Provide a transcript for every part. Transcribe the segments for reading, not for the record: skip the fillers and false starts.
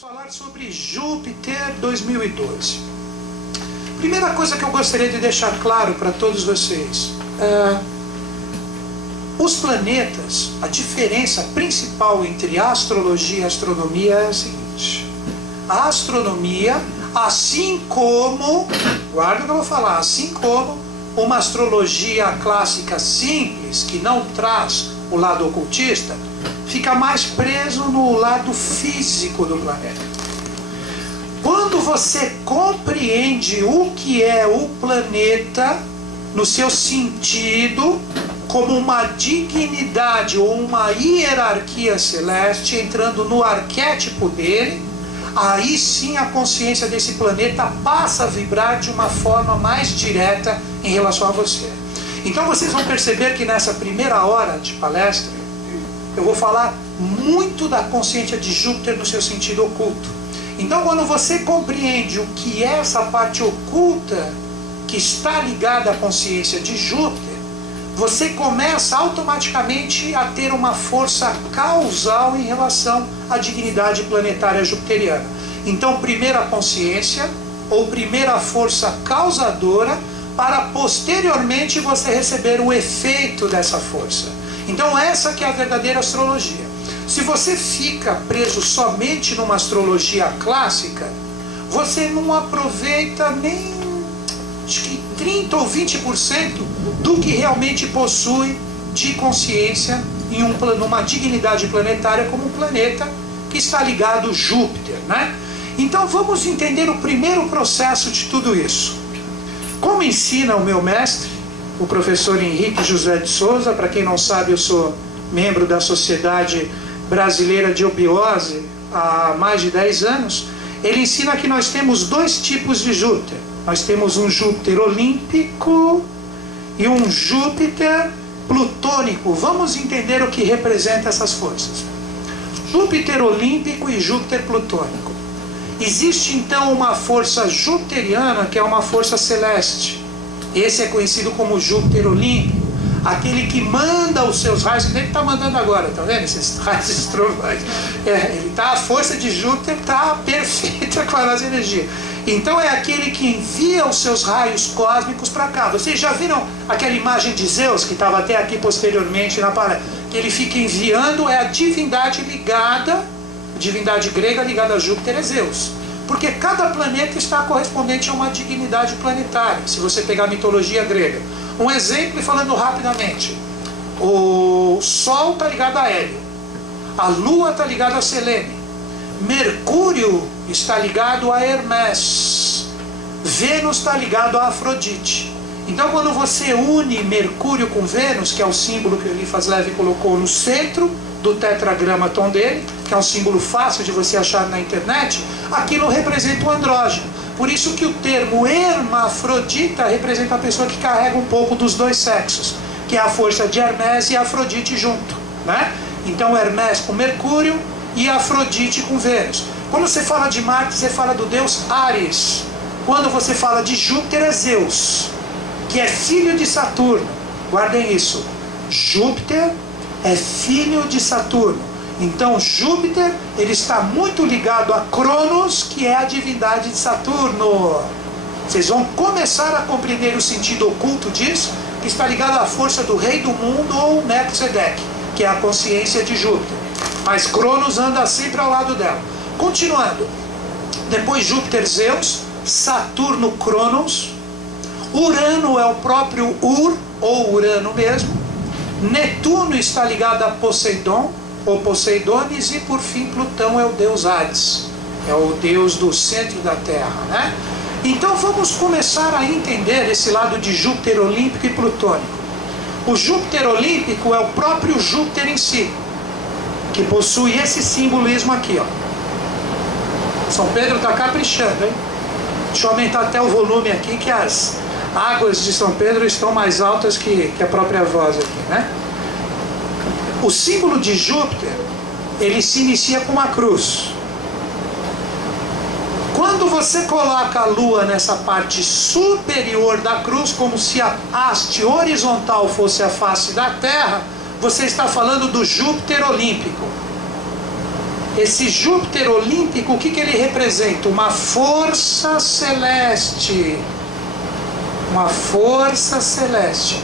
Vamos falar sobre Júpiter 2012. Primeira coisa que eu gostaria de deixar claro para todos vocês, os planetas, a diferença principal entre astrologia e astronomia é a seguinte: a astronomia, assim como, guarda o que eu vou falar, assim como uma astrologia clássica simples, que não traz o lado ocultista, fica mais preso no lado físico do planeta. Quando você compreende o que é o planeta no seu sentido como uma dignidade ou uma hierarquia celeste, entrando no arquétipo dele, aí sim a consciência desse planeta passa a vibrar de uma forma mais direta em relação a você. Então vocês vão perceber que nessa primeira hora de palestra eu vou falar muito da consciência de Júpiter no seu sentido oculto. Então quando você compreende o que é essa parte oculta que está ligada à consciência de Júpiter, você começa automaticamente a ter uma força causal em relação à dignidade planetária jupiteriana. Então primeira consciência ou primeira força causadora para posteriormente você receber o efeito dessa força. Então essa que é a verdadeira astrologia. Se você fica preso somente numa astrologia clássica, você não aproveita nem acho que 30 ou 20% do que realmente possui de consciência em numa dignidade planetária como um planeta que está ligado a Júpiter, né? Então vamos entender o primeiro processo de tudo isso. Como ensina o meu mestre, o professor Henrique José de Souza, para quem não sabe, eu sou membro da Sociedade Brasileira de Obiose há mais de 10 anos, ele ensina que nós temos dois tipos de Júpiter. Nós temos um Júpiter olímpico e um Júpiter plutônico. Vamos entender o que representa essas forças. Júpiter olímpico e Júpiter plutônico. Existe então uma força jupiteriana que é uma força celeste. Esse é conhecido como Júpiter olímpico, aquele que manda os seus raios, que ele está mandando agora, tá vendo? Esses raios estrovões. A força de Júpiter está perfeita com a nossa energia. Então é aquele que envia os seus raios cósmicos para cá. Vocês já viram aquela imagem de Zeus, que estava até aqui posteriormente na palestra? Que ele fica enviando, é a divindade ligada, a divindade grega ligada a Júpiter é Zeus. Porque cada planeta está correspondente a uma dignidade planetária, se você pegar a mitologia grega. Um exemplo, falando rapidamente, o Sol está ligado a Hélio, a Lua está ligada a Selene, Mercúrio está ligado a Hermes, Vênus está ligado a Afrodite. Então quando você une Mercúrio com Vênus, que é o símbolo que o Eliphas Levi colocou no centro do tetragramaton dele, que é um símbolo fácil de você achar na internet, aquilo representa o andrógeno. Por isso que o termo hermafrodita representa a pessoa que carrega um pouco dos dois sexos, que é a força de Hermes e Afrodite junto, né? Então Hermes com Mercúrio e Afrodite com Vênus. Quando você fala de Marte, você fala do deus Ares. Quando você fala de Júpiter, é Zeus, que é filho de Saturno. Guardem isso. Júpiter é filho de Saturno. Então Júpiter, ele está muito ligado a Cronos, que é a divindade de Saturno. Vocês vão começar a compreender o sentido oculto disso, que está ligado à força do rei do mundo ou Melquisedeque, que é a consciência de Júpiter. Mas Cronos anda sempre ao lado dela. Continuando. Depois Júpiter, Zeus, Saturno, Cronos, Urano é o próprio Ur, ou Urano mesmo, Netuno está ligado a Poseidon, ou Poseidones, e por fim Plutão é o deus Hades, é o deus do centro da Terra, né? Então vamos começar a entender esse lado de Júpiter olímpico e plutônico. O Júpiter olímpico é o próprio Júpiter em si, que possui esse simbolismo aqui, ó. São Pedro está caprichando, hein? Deixa eu aumentar até o volume aqui, que as águas de São Pedro estão mais altas que a própria voz aqui, né? O símbolo de Júpiter, ele se inicia com uma cruz. Quando você coloca a Lua nessa parte superior da cruz, como se a haste horizontal fosse a face da Terra, você está falando do Júpiter olímpico. Esse Júpiter olímpico, o que ele representa? Uma força celeste. Uma força celeste.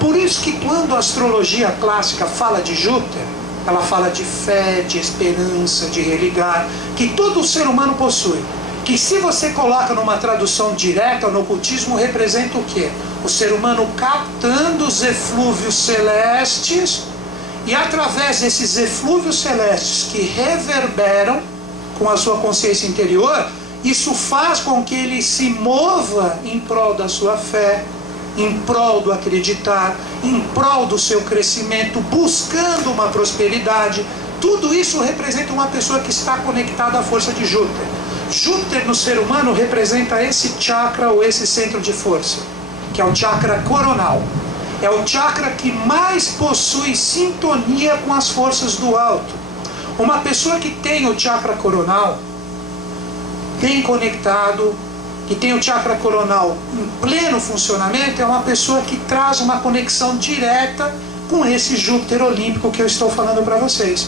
Por isso que quando a astrologia clássica fala de Júpiter, ela fala de fé, de esperança, de religar, que todo ser humano possui. Que se você coloca numa tradução direta no ocultismo, representa o quê? O ser humano captando os eflúvios celestes, e através desses eflúvios celestes que reverberam com a sua consciência interior, isso faz com que ele se mova em prol da sua fé, em prol do acreditar, em prol do seu crescimento, buscando uma prosperidade. Tudo isso representa uma pessoa que está conectada à força de Júpiter. Júpiter no ser humano representa esse chakra ou esse centro de força, que é o chakra coronal. É o chakra que mais possui sintonia com as forças do alto. Uma pessoa que tem o chakra coronal, bem conectado, que tem o chakra coronal em pleno funcionamento, é uma pessoa que traz uma conexão direta com esse Júpiter olímpico que eu estou falando para vocês.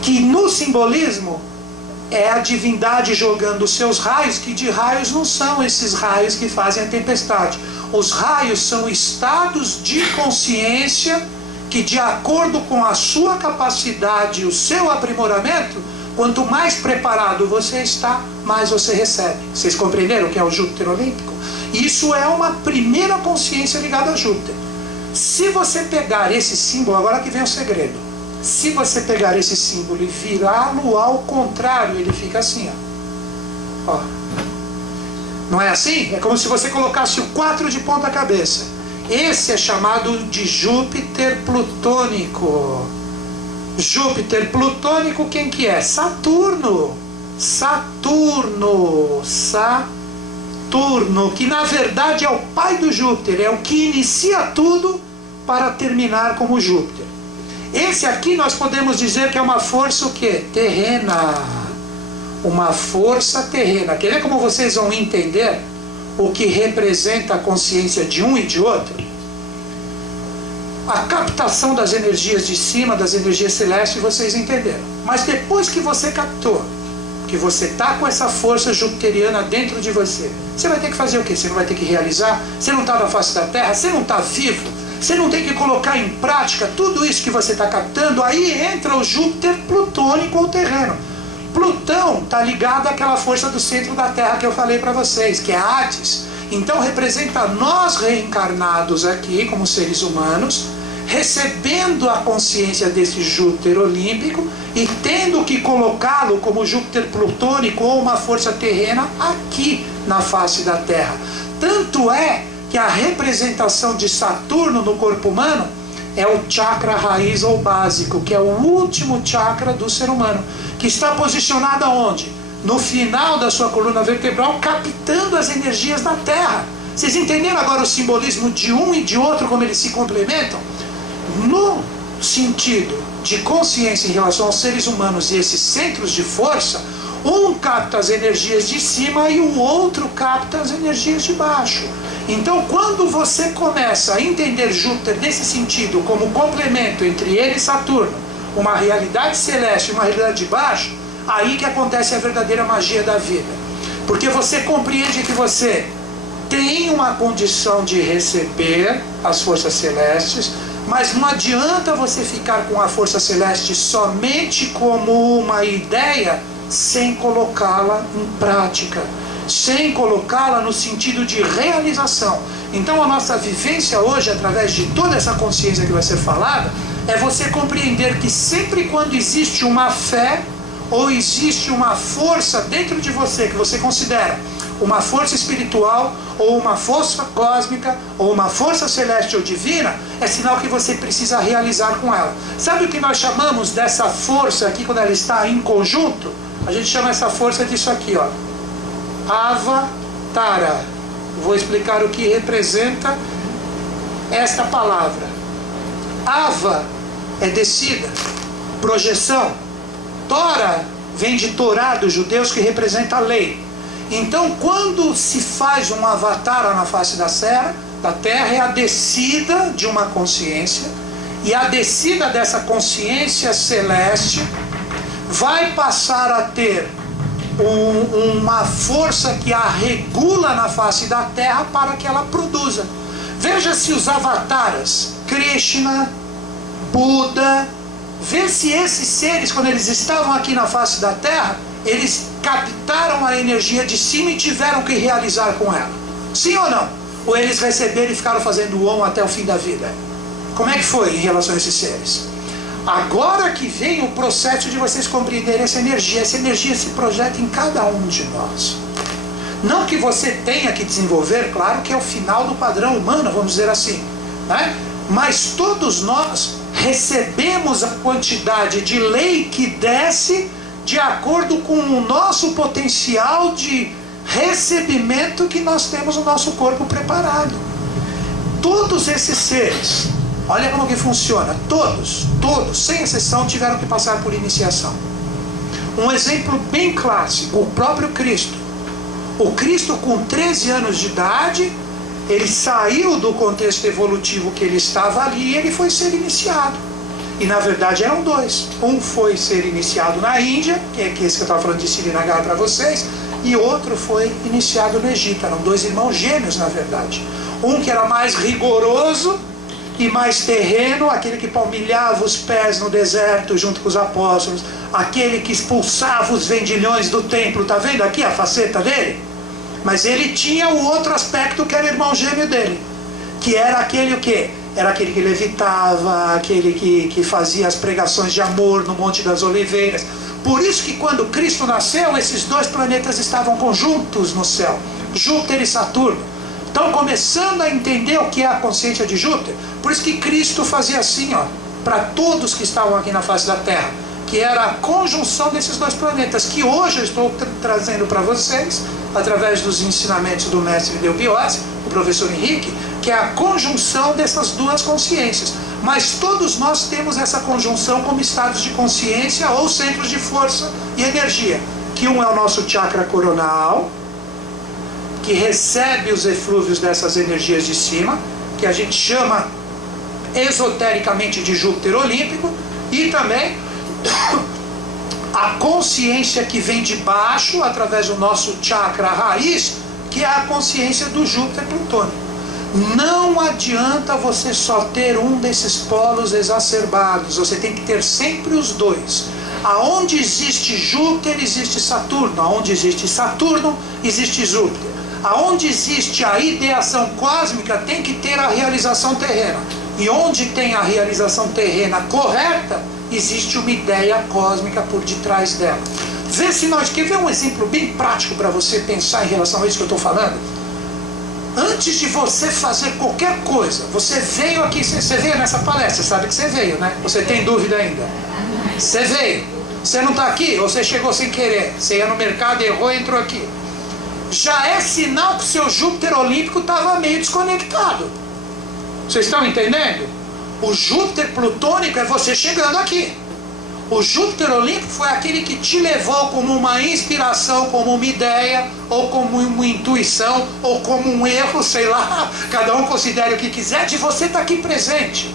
Que no simbolismo é a divindade jogando os seus raios, que de raios não são esses raios que fazem a tempestade. Os raios são estados de consciência que, de acordo com a sua capacidade e o seu aprimoramento, quanto mais preparado você está, mais você recebe. Vocês compreenderam o que é o Júpiter olímpico? Isso é uma primeira consciência ligada a Júpiter. Se você pegar esse símbolo, agora que vem o segredo. Se você pegar esse símbolo e virá-lo ao contrário, ele fica assim, ó. Não é assim? É como se você colocasse o 4 de ponta cabeça. Esse é chamado de Júpiter plutônico. Júpiter plutônico, quem que é? Saturno. Saturno, que na verdade é o pai do Júpiter, é o que inicia tudo para terminar como Júpiter. Esse aqui nós podemos dizer que é uma força o quê? Terrena. Uma força terrena. Quer ver como vocês vão entender o que representa a consciência de um e de outro? A captação das energias de cima, das energias celestes, vocês entenderam. Mas depois que você captou, que você está com essa força jupiteriana dentro de você, você vai ter que fazer o quê? Você não vai ter que realizar? Você não está na face da Terra? Você não está vivo? Você não tem que colocar em prática tudo isso que você está captando? Aí entra o Júpiter plutônico ou terreno. Plutão está ligado àquela força do centro da Terra que eu falei para vocês, que é Hades. Então representa nós reencarnados aqui como seres humanos, recebendo a consciência desse Júpiter olímpico e tendo que colocá-lo como Júpiter plutônico ou uma força terrena aqui na face da Terra. Tanto é que a representação de Saturno no corpo humano é o chakra raiz ou básico, que é o último chakra do ser humano, que está posicionado aonde? No final da sua coluna vertebral, captando as energias da Terra. Vocês entenderam agora o simbolismo de um e de outro, como eles se complementam? No sentido de consciência em relação aos seres humanos e esses centros de força, um capta as energias de cima e o outro capta as energias de baixo. Então, quando você começa a entender Júpiter nesse sentido, como complemento entre ele e Saturno, uma realidade celeste e uma realidade de baixo, aí que acontece a verdadeira magia da vida. Porque você compreende que você tem uma condição de receber as forças celestes, mas não adianta você ficar com a força celeste somente como uma ideia sem colocá-la em prática, sem colocá-la no sentido de realização. Então a nossa vivência hoje, através de toda essa consciência que vai ser falada, é você compreender que sempre quando existe uma fé ou existe uma força dentro de você que você considera uma força espiritual ou uma força cósmica ou uma força celeste ou divina, é sinal que você precisa realizar com ela. Sabe o que nós chamamos dessa força aqui quando ela está em conjunto? A gente chama essa força disso aqui, ó, Avatara. Vou explicar o que representa esta palavra. Ava é descida, projeção. Tora vem de Torá dos judeus, que representa a lei. Então, quando se faz um avatar na face da Terra, é a descida de uma consciência, e a descida dessa consciência celeste vai passar a ter uma força que a regula na face da Terra para que ela produza. Veja se os avataras, Krishna, Buda, vê se esses seres, quando eles estavam aqui na face da Terra, eles captaram a energia de cima e tiveram que realizar com ela. Sim ou não? Ou eles receberam e ficaram fazendo Om até o fim da vida? Como é que foi em relação a esses seres? Agora que vem o processo de vocês compreenderem essa energia se projeta em cada um de nós. Não que você tenha que desenvolver, claro que é o final do padrão humano, vamos dizer assim, né? Mas todos nós recebemos a quantidade de lei que desce de acordo com o nosso potencial de recebimento que nós temos no nosso corpo preparado. Todos esses seres, olha como que funciona, todos, sem exceção, tiveram que passar por iniciação. Um exemplo bem clássico, o próprio Cristo. O Cristo, com 13 anos de idade, ele saiu do contexto evolutivo que ele estava ali e ele foi ser iniciado. E na verdade eram dois. Um foi ser iniciado na Índia, que é esse que eu estava falando de Srinagar para vocês, e outro foi iniciado no Egito. Eram dois irmãos gêmeos, na verdade. Um que era mais rigoroso e mais terreno, aquele que palmilhava os pés no deserto junto com os apóstolos, aquele que expulsava os vendilhões do templo. Tá vendo aqui a faceta dele? Mas ele tinha o outro aspecto que era irmão gêmeo dele, que era aquele o quê? Era aquele que levitava, aquele que fazia as pregações de amor no Monte das Oliveiras. Por isso que quando Cristo nasceu, esses dois planetas estavam conjuntos no céu, Júpiter e Saturno. Estão começando a entender o que é a consciência de Júpiter. Por isso que Cristo fazia assim, ó, para todos que estavam aqui na face da Terra, que era a conjunção desses dois planetas, que hoje eu estou trazendo para vocês, através dos ensinamentos do mestre Deu Biose, o professor Henrique, que é a conjunção dessas duas consciências. Mas todos nós temos essa conjunção como estados de consciência ou centros de força e energia, que um é o nosso chakra coronal, que recebe os eflúvios dessas energias de cima, que a gente chama esotericamente de Júpiter olímpico, e também a consciência que vem de baixo, através do nosso chakra raiz, que é a consciência do Júpiter plutônico. Não adianta você só ter um desses polos exacerbados, você tem que ter sempre os dois. Aonde existe Júpiter, existe Saturno. Aonde existe Saturno, existe Júpiter. Aonde existe a ideação cósmica, tem que ter a realização terrena. E onde tem a realização terrena correta, existe uma ideia cósmica por detrás dela. Vê se nós... Quer ver um exemplo bem prático para você pensar em relação a isso que eu estou falando? Antes de você fazer qualquer coisa, você veio aqui, você veio nessa palestra, sabe que você veio, né? Você tem dúvida ainda? Você veio. Você não está aqui ou você chegou sem querer? Você ia no mercado, errou e entrou aqui. Já é sinal que o seu Júpiter olímpico estava meio desconectado. Vocês estão entendendo? O Júpiter plutônico é você chegando aqui. O Júpiter olímpico foi aquele que te levou como uma inspiração, como uma ideia, ou como uma intuição, ou como um erro, sei lá, cada um considere o que quiser, de você estar aqui presente.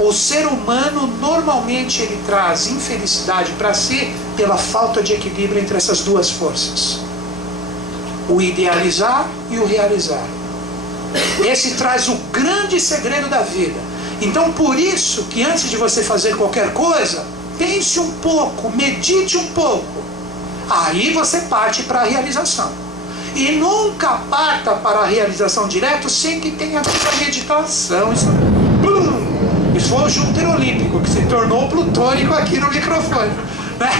O ser humano normalmente ele traz infelicidade para si pela falta de equilíbrio entre essas duas forças. O idealizar e o realizar. Esse traz o grande segredo da vida. Então por isso que antes de você fazer qualquer coisa, pense um pouco, medite um pouco. Aí você parte para a realização. E nunca parta para a realização direto sem que tenha a meditação. Isso foi o Júpiter olímpico, que se tornou plutônico aqui no microfone, né?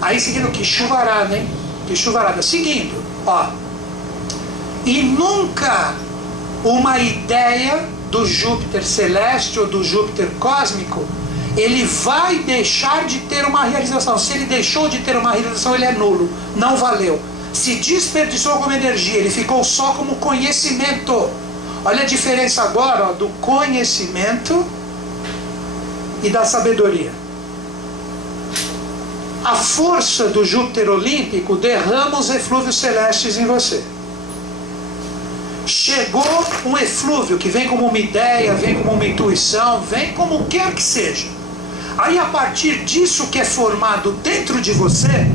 Aí seguindo que chuvarada, hein? Que chuvarada. Seguindo, ó. E nunca uma ideia do Júpiter celeste ou do Júpiter cósmico, ele vai deixar de ter uma realização. Se ele deixou de ter uma realização, ele é nulo, não valeu. Se desperdiçou como energia, ele ficou só como conhecimento. Olha a diferença agora, ó, do conhecimento e da sabedoria. A força do Júpiter olímpico derrama os eflúvios celestes em você. Chegou um eflúvio que vem como uma ideia, vem como uma intuição, vem como quer que seja. Aí a partir disso que é formado dentro de você,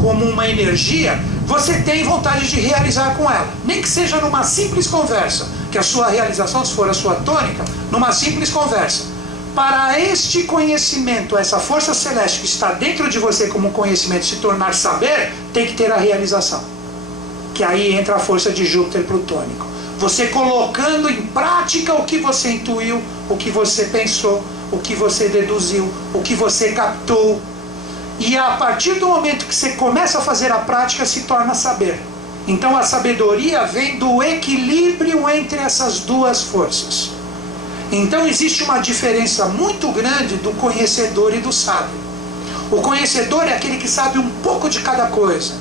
como uma energia, você tem vontade de realizar com ela. Nem que seja numa simples conversa, que a sua realização, se for a sua tônica, numa simples conversa. Para este conhecimento, essa força celeste que está dentro de você como conhecimento se tornar saber, tem que ter a realização. Que aí entra a força de Júpiter plutônico. Você colocando em prática o que você intuiu, o que você pensou, o que você deduziu, o que você captou. E a partir do momento que você começa a fazer a prática, se torna saber. Então a sabedoria vem do equilíbrio entre essas duas forças. Então existe uma diferença muito grande do conhecedor e do sábio. O conhecedor é aquele que sabe um pouco de cada coisa.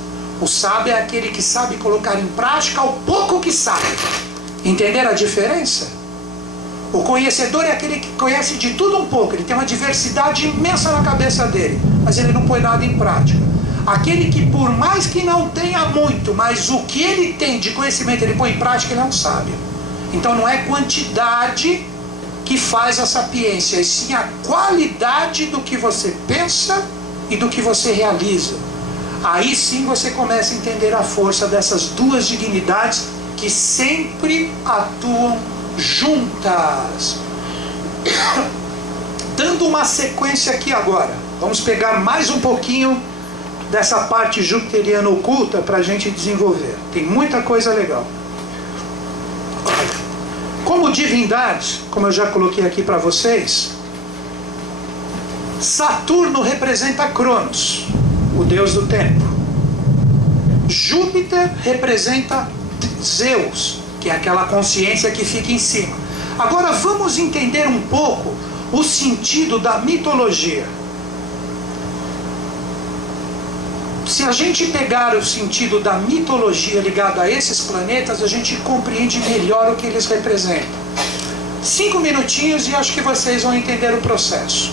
O sábio é aquele que sabe colocar em prática o pouco que sabe. Entenderam a diferença? O conhecedor é aquele que conhece de tudo um pouco. Ele tem uma diversidade imensa na cabeça dele, mas ele não põe nada em prática. Aquele que, por mais que não tenha muito, mas o que ele tem de conhecimento ele põe em prática, ele é um sábio. Então não é quantidade que faz a sapiência, e sim a qualidade do que você pensa e do que você realiza. Aí sim você começa a entender a força dessas duas dignidades que sempre atuam juntas. Dando uma sequência aqui agora, vamos pegar mais um pouquinho dessa parte jupiteriana oculta para a gente desenvolver. Tem muita coisa legal. Como divindade, como eu já coloquei aqui para vocês, Saturno representa Cronos, o deus do tempo. Júpiter representa Zeus, que é aquela consciência que fica em cima. Agora vamos entender um pouco o sentido da mitologia. Se a gente pegar o sentido da mitologia ligado a esses planetas, a gente compreende melhor o que eles representam. 5 minutinhos e acho que vocês vão entender o processo.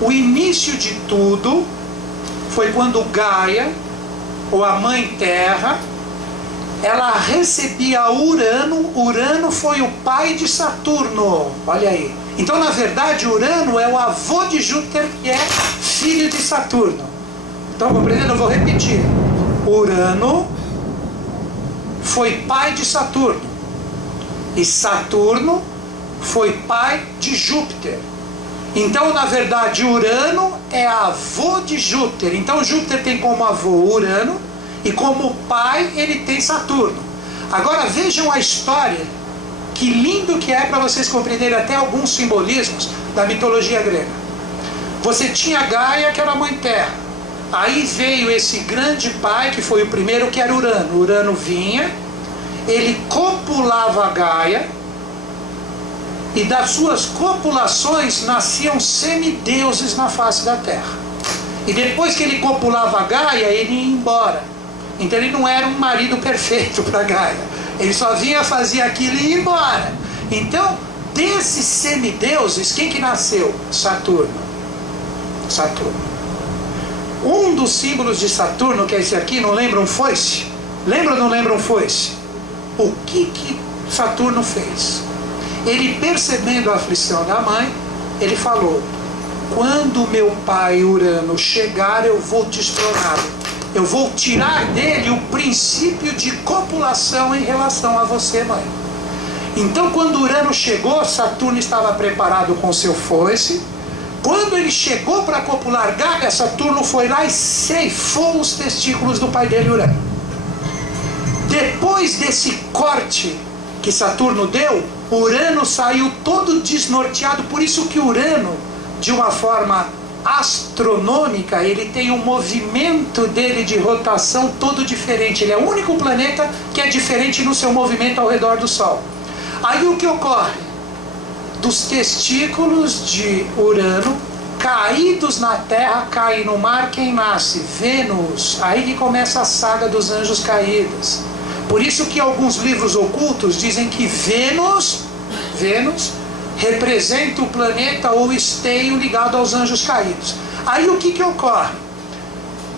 O início de tudo foi quando Gaia, ou a Mãe Terra, ela recebia Urano. Urano foi o pai de Saturno. Olha aí. Então, na verdade, Urano é o avô de Júpiter, que é filho de Saturno. Então, compreendendo? Eu vou repetir. Urano foi pai de Saturno. E Saturno foi pai de Júpiter. Então, na verdade, Urano é avô de Júpiter. Então, Júpiter tem como avô Urano e como pai ele tem Saturno. Agora vejam a história, que lindo que é para vocês compreenderem até alguns simbolismos da mitologia grega. Você tinha Gaia, que era a Mãe Terra. Aí veio esse grande pai, que foi o primeiro, que era Urano. Urano vinha, ele copulava a Gaia, e das suas copulações nasciam semideuses na face da Terra. E depois que ele copulava a Gaia, ele ia embora. Então ele não era um marido perfeito para Gaia. Ele só vinha, fazia aquilo e ia embora. Então, desses semideuses, quem que nasceu? Saturno. Saturno. Um dos símbolos de Saturno, que é esse aqui, não lembra um foice? Lembra ou não lembra um foice? O que Saturno fez? Ele, percebendo a aflição da mãe, ele falou: quando meu pai Urano chegar, eu vou destroná-lo. Eu vou tirar dele o princípio de copulação em relação a você, mãe. Então, quando Urano chegou, Saturno estava preparado com seu foice. Quando ele chegou para copular Gaia, Saturno foi lá e ceifou os testículos do pai dele, Urano. Depois desse corte que Saturno deu, Urano saiu todo desnorteado. Por isso que Urano, de uma forma astronômica, ele tem um movimento dele de rotação todo diferente. Ele é o único planeta que é diferente no seu movimento ao redor do Sol. Aí o que ocorre? Dos testículos de Urano caídos na Terra, cai no mar quem nasce? Vênus. Aí que começa a saga dos anjos caídos. Por isso que alguns livros ocultos dizem que Vênus representa o planeta ou esteio ligado aos anjos caídos. Aí o que ocorre?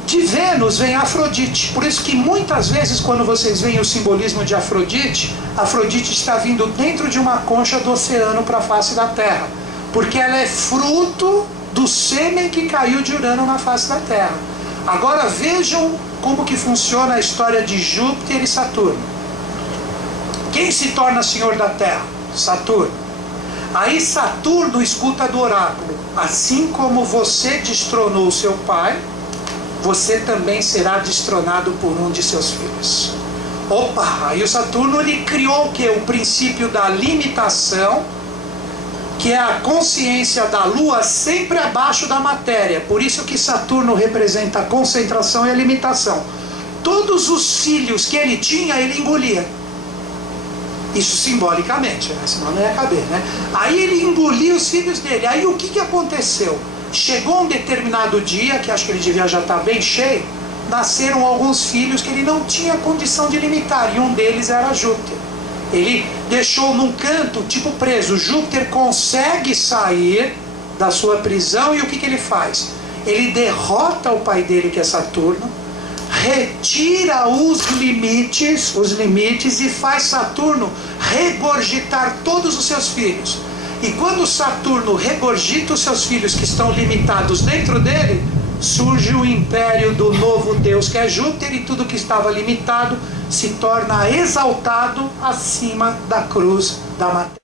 De Vênus vem Afrodite. Por isso que muitas vezes quando vocês veem o simbolismo de Afrodite, Afrodite está vindo dentro de uma concha do oceano para a face da Terra. Porque ela é fruto do sêmen que caiu de Urano na face da Terra. Agora vejam como que funciona a história de Júpiter e Saturno. Quem se torna senhor da Terra? Saturno. Aí Saturno escuta do oráculo: assim como você destronou seu pai, você também será destronado por um de seus filhos. Opa! Aí o Saturno, ele criou o que? O princípio da limitação, que é a consciência da Lua sempre abaixo da matéria. Por isso que Saturno representa a concentração e a limitação. Todos os filhos que ele tinha, ele engolia. Isso simbolicamente, né? Senão não ia caber, né? Aí ele engolia os filhos dele. Aí o que aconteceu? Chegou um determinado dia, que acho que ele devia já estar bem cheio, nasceram alguns filhos que ele não tinha condição de limitar, e um deles era Júpiter. Ele deixou num canto, tipo preso. Júpiter consegue sair da sua prisão, e o que ele faz? Ele derrota o pai dele, que é Saturno, retira os limites e faz Saturno regurgitar todos os seus filhos. E quando Saturno regurgita os seus filhos que estão limitados dentro dele, surge o império do novo Deus, que é Júpiter, e tudo que estava limitado se torna exaltado acima da cruz da matéria.